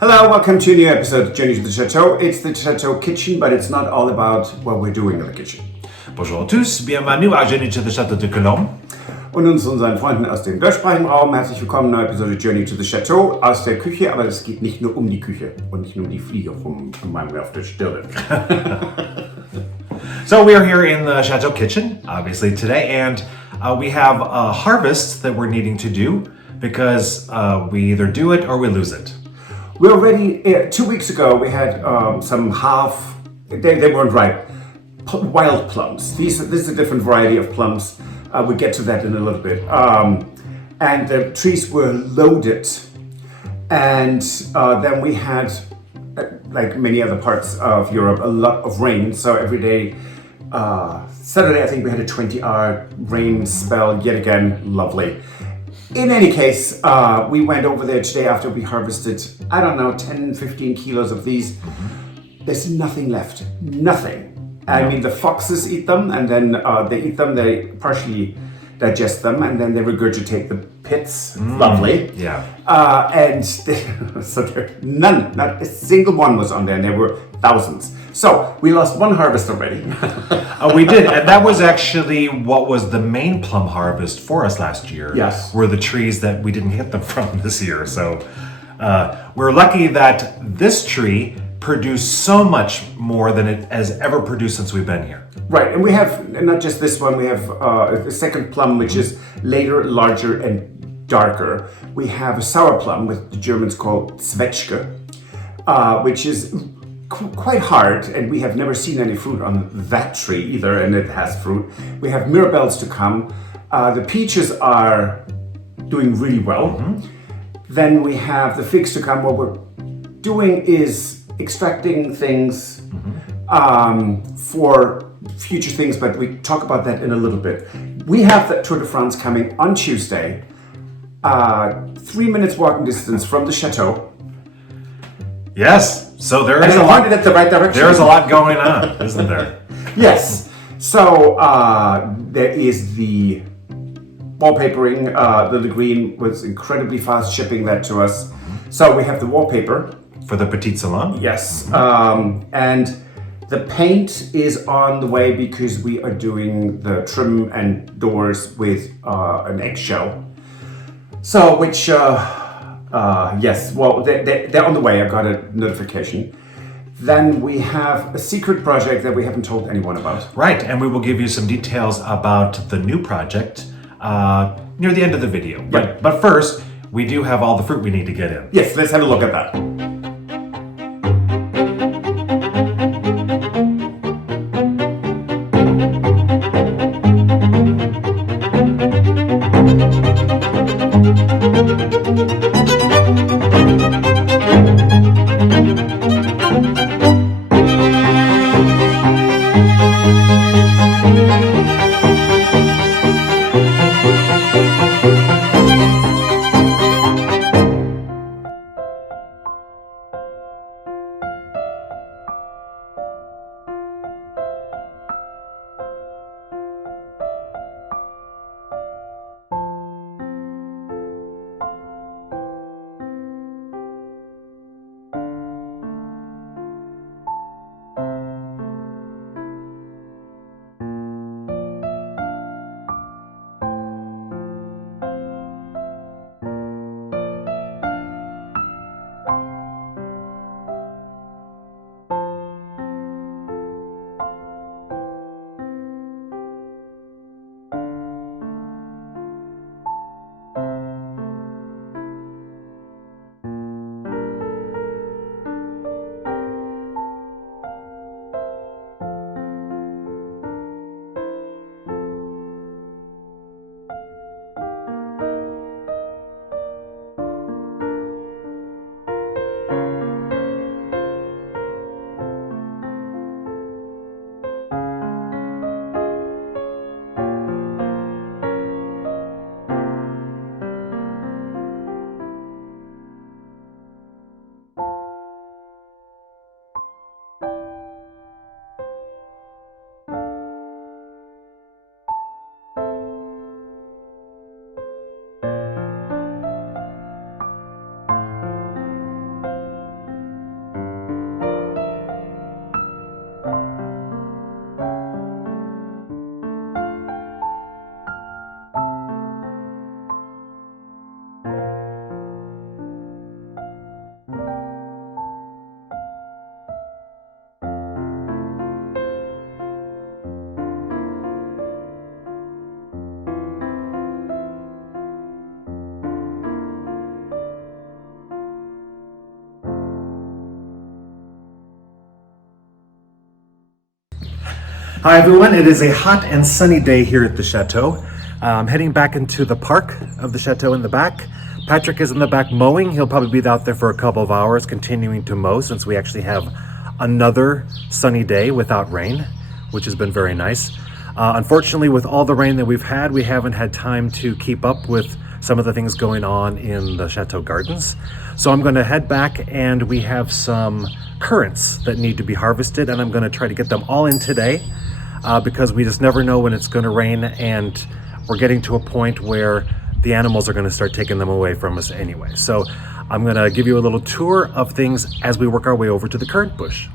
Hello, welcome to a new episode of Journey to the Chateau. It's the Chateau kitchen, but it's not all about what we're doing in the kitchen. Bonjour à tous, bienvenue à Journey to the Château de Cologne. Und unseren Freunden aus dem deutschsprachigen Raum, herzlich willkommen, neue Episode Journey to the Chateau aus der Küche, aber es geht nicht nur um die Küche und nicht nur um die Fliege von meinem auf der Stirn. So we are here in the Chateau kitchen, obviously today, and we have a harvest that we're needing to do because we either do it or we lose it. We already, 2 weeks ago, we had some they weren't ripe, wild plums. This is a different variety of plums. We'll get to that in a little bit. And the trees were loaded. And then we had, like many other parts of Europe, a lot of rain. So every day, Saturday, I think we had a 20-hour rain spell yet again. Lovely. In any case, we went over there today after we harvested, 10, 15 kilos of these. There's nothing left. Nothing. I mean, the foxes eat them, and then they eat them, they partially digest them, and then they regurgitate the pits. Lovely. Yeah. So there, not a single one was on there, and there were thousands. So we lost one harvest already. We did, and that was actually what was the main plum harvest for us last year. Yes. Were the trees that we didn't get them from this year. So we're lucky that this tree produced so much more than it has ever produced since we've been here. Right, and we have not just this one, we have the second plum, which is later, larger, and darker. We have a sour plum, with the Germans call Zwetschge, which is quite hard, and we have never seen any fruit on that tree either, and it has fruit. We have mirabelles to come. The peaches are doing really well. Then we have the figs to come. What we're doing is extracting things for future things, but we talk about that in a little bit. We have the Tour de France coming on Tuesday, 3 minutes walking distance from the Chateau. Yes, so there is a lot. Pointed at the right direction. There's a lot going on, isn't there? Yes. So there is the wallpapering. Little Green was incredibly fast shipping that to us. So we have the wallpaper. For the Petit Salon? Yes, and the paint is on the way because we are doing the trim and doors with an eggshell. So, which, yes, well, they're on the way. I got a notification. Then we have a secret project that we haven't told anyone about. Right, and we will give you some details about the new project near the end of the video. Right. But first, we do have all the fruit we need to get in. Yes, let's have a look at that. Hi everyone, it is a hot and sunny day here at the Chateau. I'm heading back into the park of the Chateau in the back. Patrick is in the back mowing. He'll probably be out there for a couple of hours continuing to mow since we actually have another sunny day without rain, which has been very nice. Unfortunately, with all the rain that we've had, we haven't had time to keep up with some of the things going on in the Chateau gardens. So I'm going to head back, and we have some currants that need to be harvested, and I'm going to try to get them all in today because we just never know when it's going to rain, and we're getting to a point where the animals are going to start taking them away from us anyway. So I'm going to give you a little tour of things as we work our way over to the currant bush.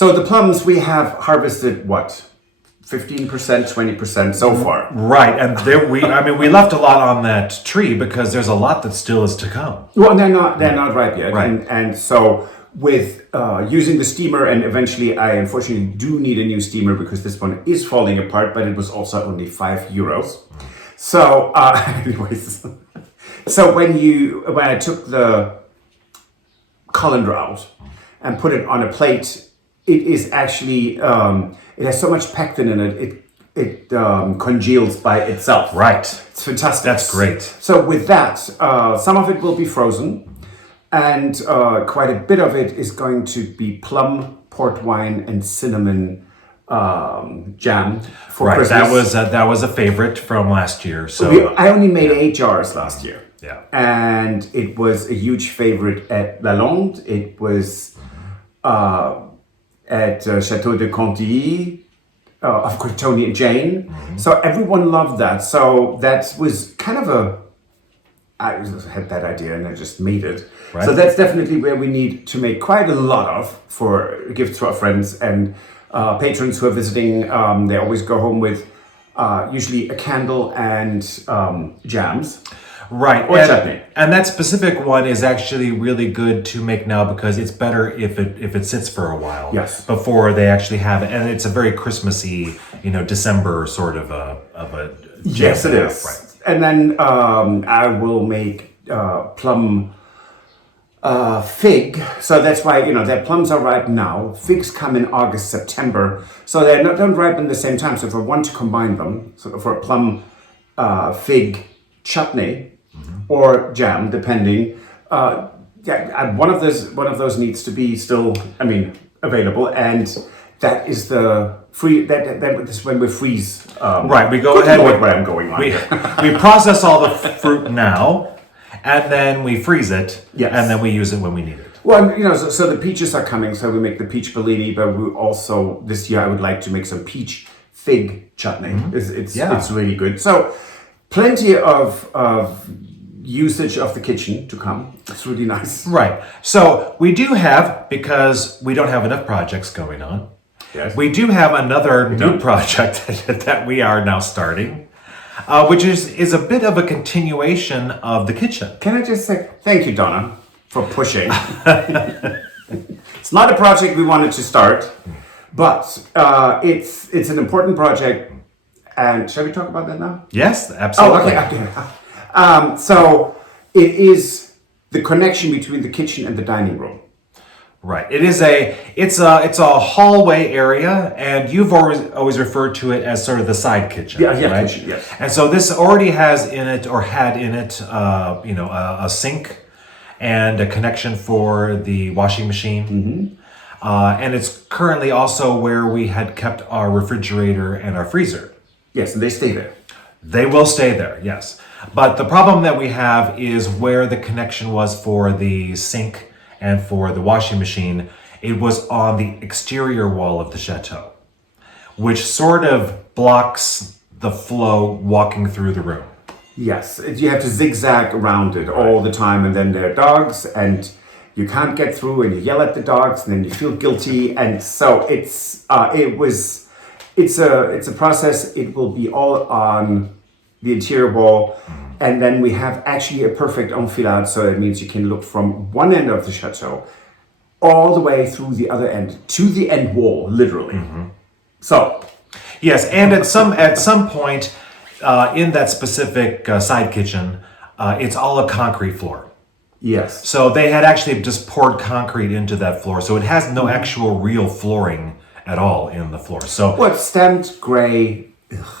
So the plums we have harvested what? 15%, 20% so far. Right, and there we left a lot on that tree because there's a lot that still is to come. Well, they're not ripe yet. Right. And so with using the steamer, and eventually I unfortunately do need a new steamer because this one is falling apart, but it was also only €5. So anyways, so when I took the colander out and put it on a plate, it is actually it has so much pectin in it. It congeals by itself. Right. It's fantastic. That's great. So with that, some of it will be frozen, and quite a bit of it is going to be plum, port wine, and cinnamon jam for Christmas. That was a favorite from last year. So I only made 8 jars last year. Yeah. And it was a huge favorite at Lalonde. It was at Chateau de Conti, of course, Tony and Jane. Mm-hmm. So everyone loved that. So that was kind of I had that idea and I just made it. Right. So that's definitely where we need to make quite a lot of for gifts to our friends and patrons who are visiting. They always go home with usually a candle and jams. Right, or chutney. And that specific one is actually really good to make now because it's better if it sits for a while. Yes. Before they actually have it, and it's a very Christmassy, December sort of a yes, it is. Right. And then I will make plum fig. So that's why their plums are ripe now. Figs come in August, September, so they don't ripen at the same time. So if I want to combine them, so for a plum fig chutney. Or jam, depending. One of those needs to be still, available, and that is the free. That is when we freeze. Right, we go ahead with where I'm going on. We process all the fruit now, and then we freeze it. Yes. And then we use it when we need it. Well, so the peaches are coming, so we make the peach bellini, but we also this year I would like to make some peach fig chutney. Mm-hmm. It's really good. So plenty of usage of the kitchen to come. It's really nice. Right. So we do have, because we don't have enough projects going on, yes. We do have another new project that we are now starting, which is a bit of a continuation of the kitchen. Can I just say thank you, Donna, for pushing. It's not a project we wanted to start, but it's an important project. And shall we talk about that now? Yes, absolutely. Oh, okay. So it is the connection between the kitchen and the dining room. Right. It's a hallway area, and you've always referred to it as sort of the side kitchen. Yeah, right? Kitchen, yes. And so this already has in it, or had in it, a sink and a connection for the washing machine. Mm-hmm. And it's currently also where we had kept our refrigerator and our freezer. Yes, and they stay there. They will stay there, yes. But the problem that we have is where the connection was for the sink and for the washing machine. It was on the exterior wall of the chateau, which sort of blocks the flow walking through the room. Yes, you have to zigzag around it all the time, and then there are dogs, and you can't get through, and you yell at the dogs, and then you feel guilty, and so it's a process. It will be all on the interior wall, and then we have actually a perfect enfilade, so it means you can look from one end of the chateau all the way through the other end to the end wall, literally. Mm-hmm. So, yes, and at some point in that specific side kitchen, it's all a concrete floor. Yes. So they had actually just poured concrete into that floor, so it has no actual real flooring at all in the floor. So what, stamped gray?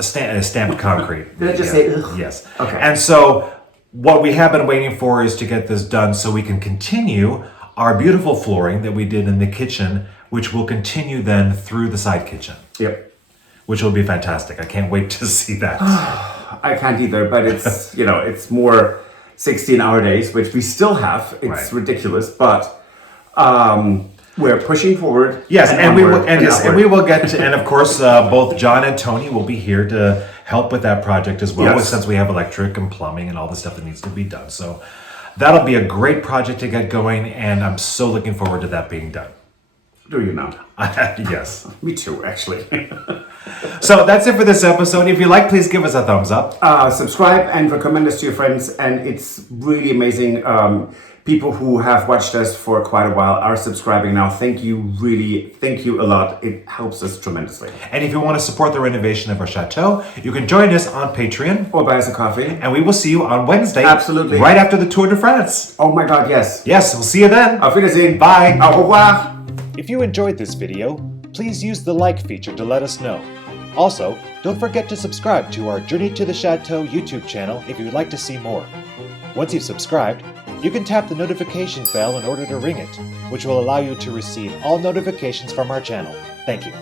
Stamped concrete. Did I just say ugh? Yes. Okay. And so what we have been waiting for is to get this done so we can continue our beautiful flooring that we did in the kitchen, which will continue then through the side kitchen. Yep. Which will be fantastic. I can't wait to see that. I can't either, but it's, it's more 16-hour days, which we still have. It's right. Ridiculous, but we're pushing forward. Yes, and we will get to, and of course, both John and Tony will be here to help with that project as well, yes. Since we have electric and plumbing and all the stuff that needs to be done. So that'll be a great project to get going, and I'm so looking forward to that being done. Do you now? Yes. Me too, actually. So that's it for this episode. If you like, please give us a thumbs up. Subscribe and recommend us to your friends. And it's really amazing. People who have watched us for quite a while are subscribing now. Thank you a lot. It helps us tremendously. And if you want to support the renovation of our chateau, you can join us on Patreon. Or buy us a coffee. And we will see you on Wednesday. Absolutely. Right after the Tour de France. Oh my God, yes. Yes, we'll see you then. Auf Wiedersehen. Bye. Au revoir. If you enjoyed this video, please use the like feature to let us know. Also, don't forget to subscribe to our Journey to the Chateau YouTube channel if you would like to see more. Once you've subscribed, you can tap the notification bell in order to ring it, which will allow you to receive all notifications from our channel. Thank you.